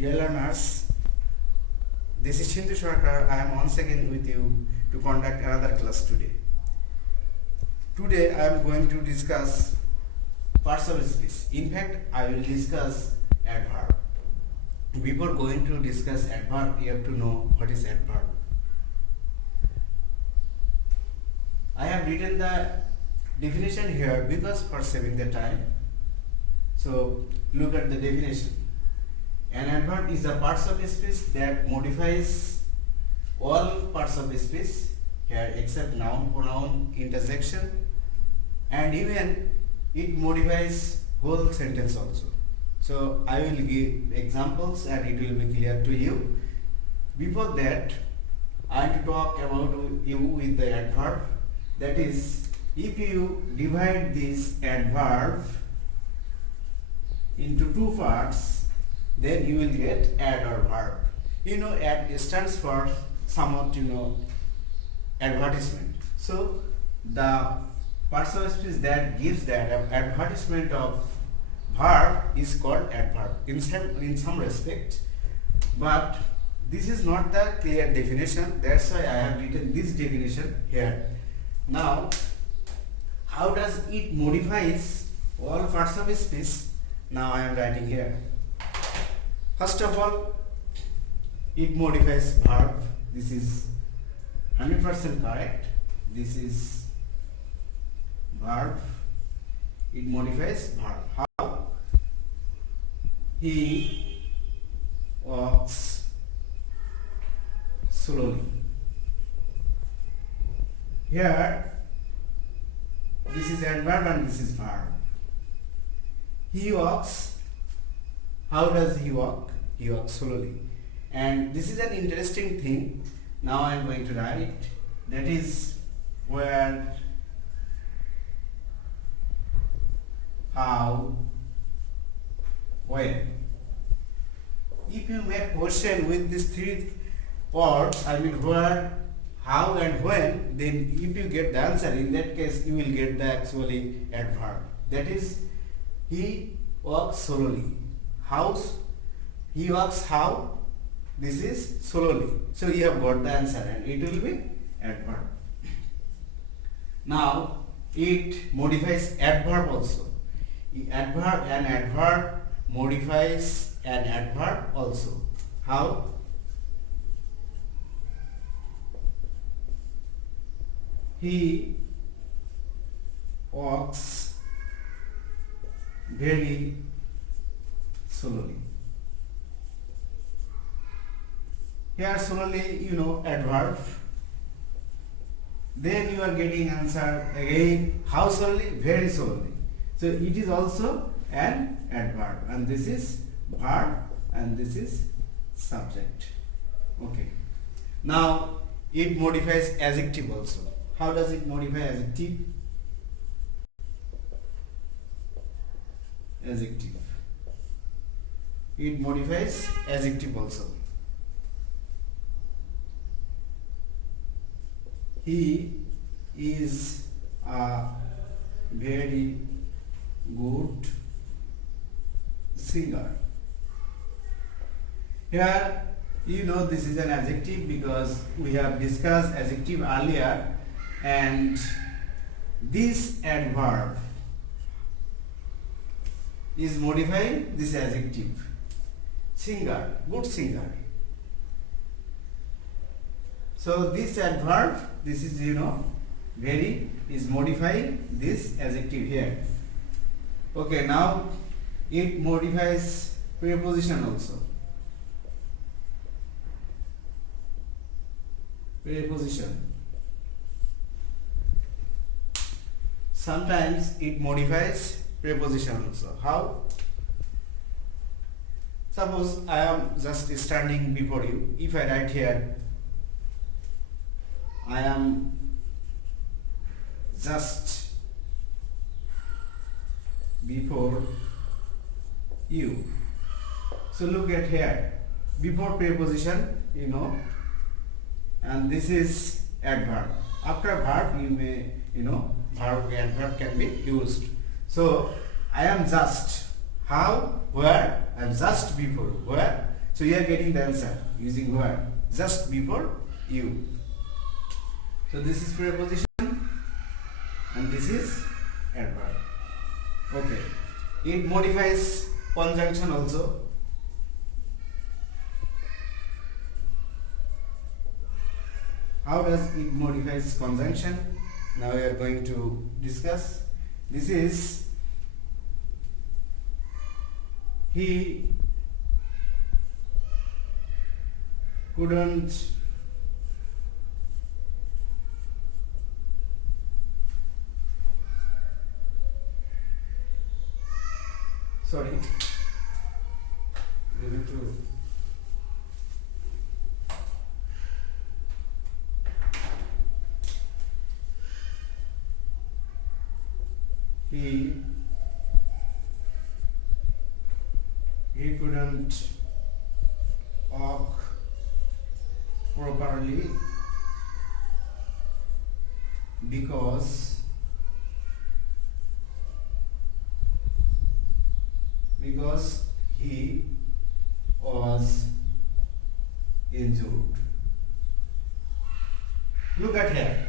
Dear learners, this is Shindu Sarkar. I am once again with you to conduct another class today. Today I am going to discuss parts of speech. In fact, I will discuss adverb. Before going to discuss adverb, you have to know what is adverb. I have written the definition here because for saving the time. So look at the definition. An adverb is a parts of speech that modifies all parts of speech here except noun, pronoun, interjection, and even it modifies whole sentence also. So I will give examples and it will be clear to you. Before that, I want to talk about you with the adverb. That is, if you divide this adverb into two parts, then you will get ad or verb. Ad stands for somewhat advertisement. So the parts of speech that gives that advertisement of verb is called adverb in some respect, but this is not the clear definition. That's why I have written this definition here. Now, how does it modifies all parts of speech? Now I am writing here. First of all, it modifies verb. This is 100% correct. This is verb. It modifies verb. How? He walks slowly. Here, this is adverb and this is verb. He walks. How does he walk? He walks slowly. And this is an interesting thing. Now I am going to write. That is where, how, when. If you make question with these three words, I mean where, how and when, then if you get the answer, in that case you will get the actually adverb. That is, he walks slowly. House, he walks how? This is slowly. So you have got the answer and it will be adverb. Now it modifies adverb also. An adverb modifies an adverb also. How? He walks very slowly. Here slowly, adverb. Then you are getting answer again. How slowly? Very slowly. So it is also an adverb, and this is verb and this is subject. Okay. Now it modifies adjective also. How does it modify adjective? Adjective. It modifies adjective also. He is a very good singer. Here, this is an adjective because we have discussed adjective earlier, and this adverb is modifying this adjective. Singer, good singer. So this adverb, this is very, is modifying this adjective here. Okay, now it modifies preposition also. Preposition. Sometimes it modifies preposition also. How? Suppose I am just standing before you. If I write here, I am just before you. So look at here. Before preposition, and this is adverb. After verb, you may, verb adverb can be used. So I am just. How? Where? I am just before. Where? So you are getting the answer using where? Just before you. So this is preposition and this is adverb. Okay. It modifies conjunction also. How does it modifies conjunction? Now we are going to discuss. This is he couldn't sorry we need to he couldn't walk properly because he was injured. Look at here.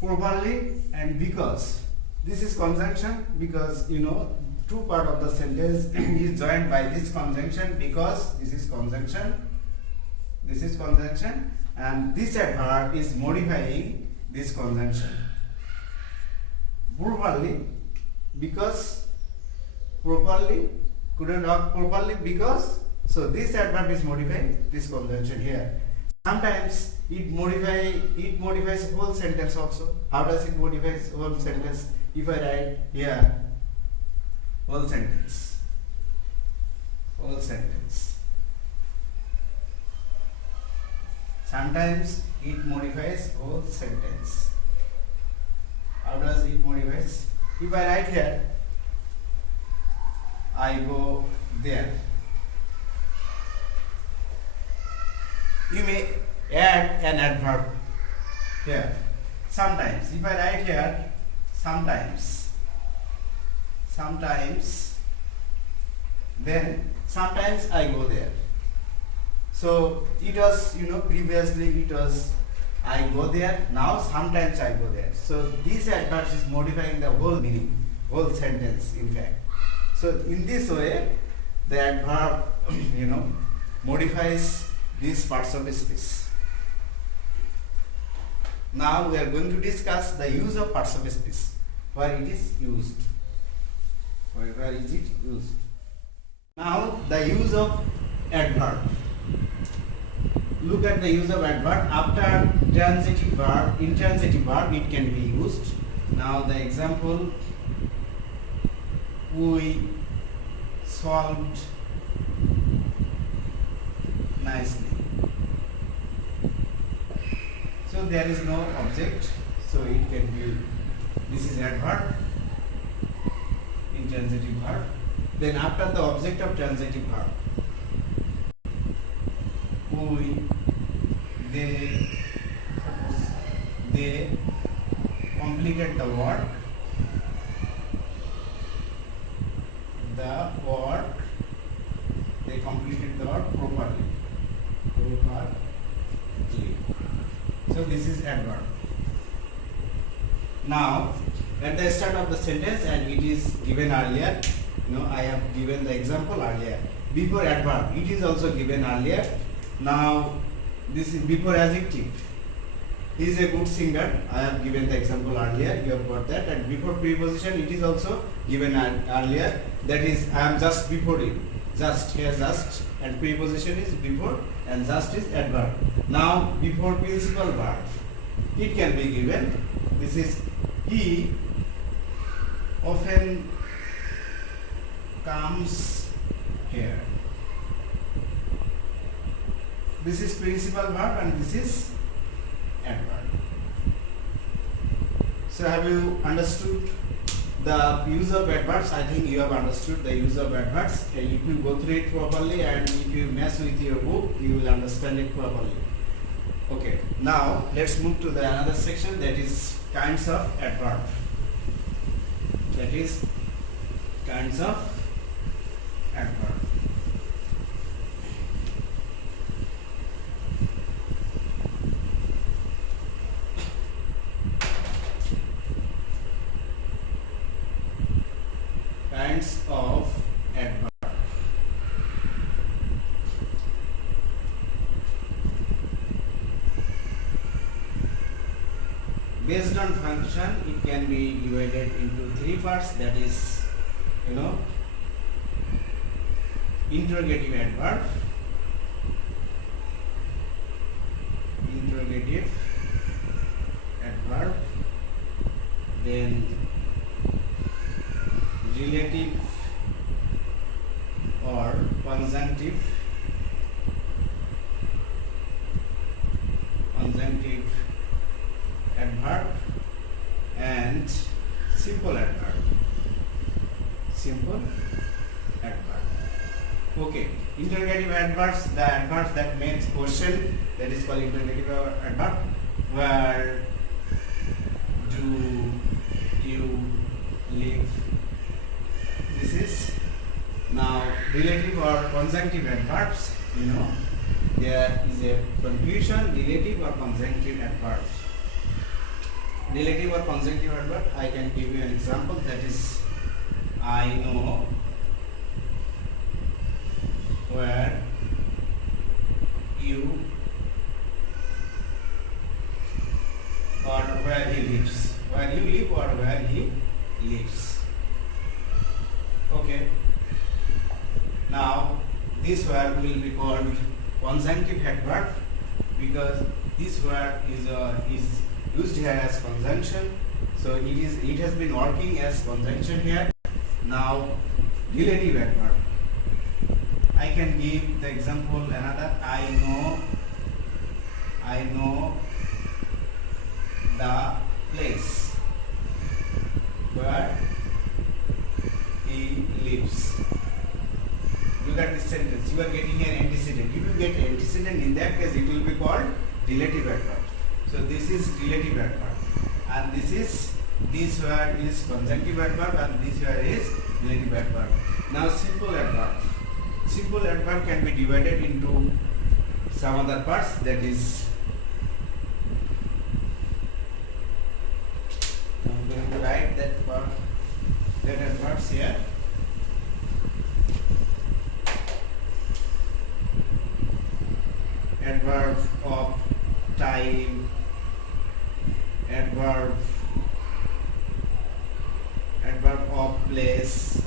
Properly and because. This is conjunction because two part of the sentence is joined by this conjunction because this is conjunction and this adverb is modifying this conjunction. Properly because properly couldn't walk properly because, so this adverb is modifying this conjunction here. Sometimes it modifies whole sentence also. How does it modify whole sentence? If I write here whole sentence. Sometimes it modifies whole sentence. How does it modifies? If I write here I go there, you may add an adverb here. Sometimes, if I write here sometimes, then sometimes I go there. So it was, previously it was I go there, now sometimes I go there. So this adverb is modifying the whole meaning, whole sentence in fact. So in this way, the adverb, modifies these parts of speech. Now we are going to discuss the use of parts of speech, where it is used. Where is it used? Now the use of adverb. Look at the use of adverb. After transitive verb, intransitive verb, it can be used. Now the example, we solved nicely. So there is no object, so it can be, this is adverb, intransitive verb. Then after the object of transitive verb, we, they completed the work. They completed the work properly. So this is adverb. Now at the start of the sentence, and it is given earlier, I have given the example earlier. Before adverb, it is also given earlier. Now this is before adjective. He is a good singer. I have given the example earlier. You have got that. And before preposition, it is also given earlier. That is, I am just before it. Just here, just, and preposition is before, and just is adverb. Now before principal verb, it can be given. This is he often comes here. This is principal verb and this is adverb. So have you understood the use of adverbs? I think you have understood the use of adverbs. If you go through it properly and if you mess with your book, you will understand it properly. Okay, now let's move to the another section, that is kinds of adverb. That is kinds of adverb. Based on function, it can be divided into three parts. That is, interrogative adverb, then relative or conjunctive adverb, and simple adverb. Okay, interrogative adverbs, the adverbs that means question, that is called interrogative adverb. Where do you live? This is. Now relative or conjunctive adverbs, there is a confusion. Relative or conjunctive adverbs. Relative or conjunctive adverb, I can give you an example. That is, I know where you or where he lives. Where you live or where he lives. Okay. Now this word will be called conjunctive adverb because this word is used here as conjunction. So it has been working as conjunction here. Now relative adverb. I can give the example another. I know the place where he lives. Look at this sentence. You are getting an antecedent. If you get antecedent, in that case it will be called relative adverb. So this is relative adverb, and this word is conjunctive adverb, and this word is relative adverb. Now simple adverb. Simple adverb can be divided into some other parts. That is, I'm going to write that adverbs here. Adverb of time, adverb of place,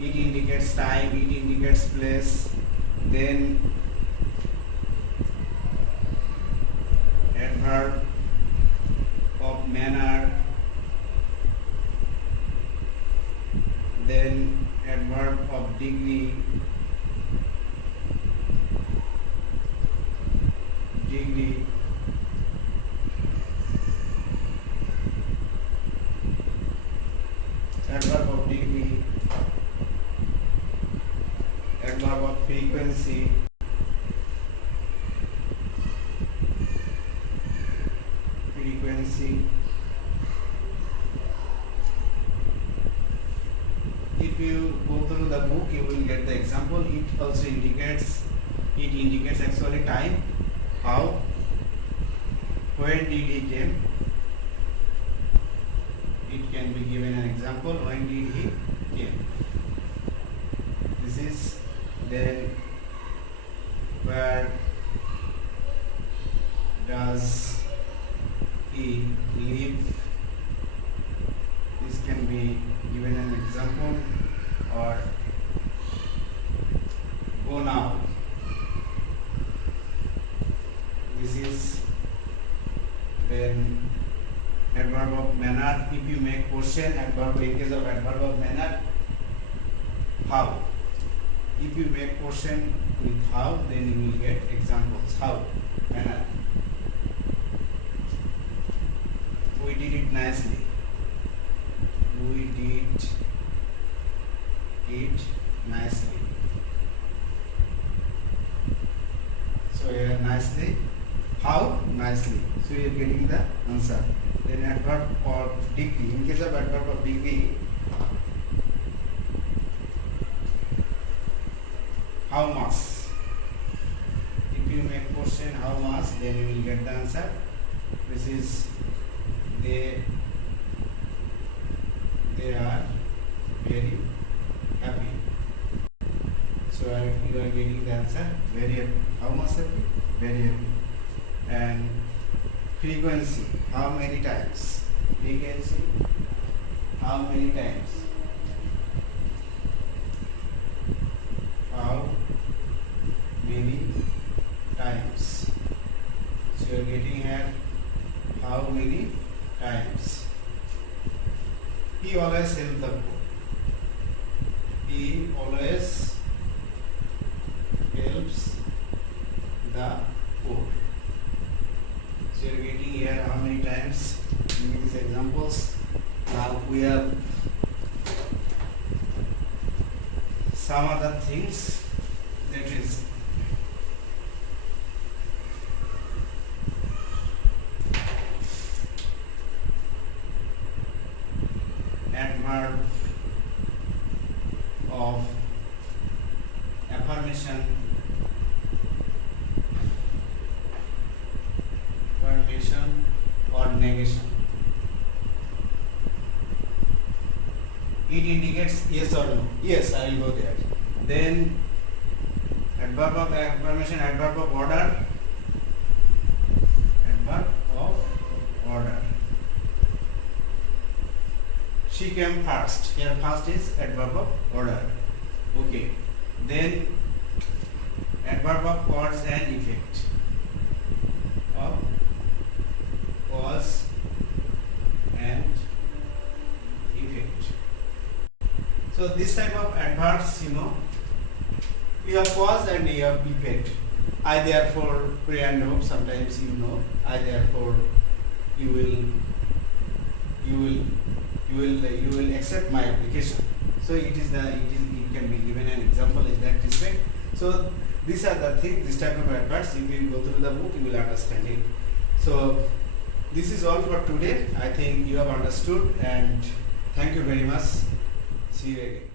it indicates time, it indicates place. Then adverb of manner, then adverb of degree, adverb of degree, adverb of frequency, If you go through the book, you will get the example. It also indicates actually time, how, when did he came. It can be given an example, when did he came. This is. Then where does he live? This can be given an example, or go now. This is. Then adverb of manner. If you make question, adverb in case of adverb of manner, how. If you make question with how, then you will get examples. How, manner. We did it nicely. We did it nicely. So here nicely. How? Nicely. So you are getting the answer. Then adverb of degree. In case of adverb of degree, how much? If you make question how much, then you will get the answer. This is they are very happy. So I answer very happy. How much happy? Very happy. And frequency, how many times? Frequency, how many times? How many times? So you are getting here how many times. He always helps the poor. He always helps the poor. So you are getting here how many times in these examples. Now we have some other things, that is adverb of affirmation, or negation. It indicates yes or no. Yes, I will go there. Then adverb of affirmation, adverb of order, adverb of order. She came first. Here first is adverb of order. Okay. Then adverb of cause and effect. Of cause and effect. So this type of adverbs, you have cause and you have effect. I therefore pray and hope. Sometimes I therefore you will accept my application. So it can be given an example in that respect. So these are the things, this type of adverbs. If you go through the book, you will understand it. So this is all for today. I think you have understood, and thank you very much. See you again.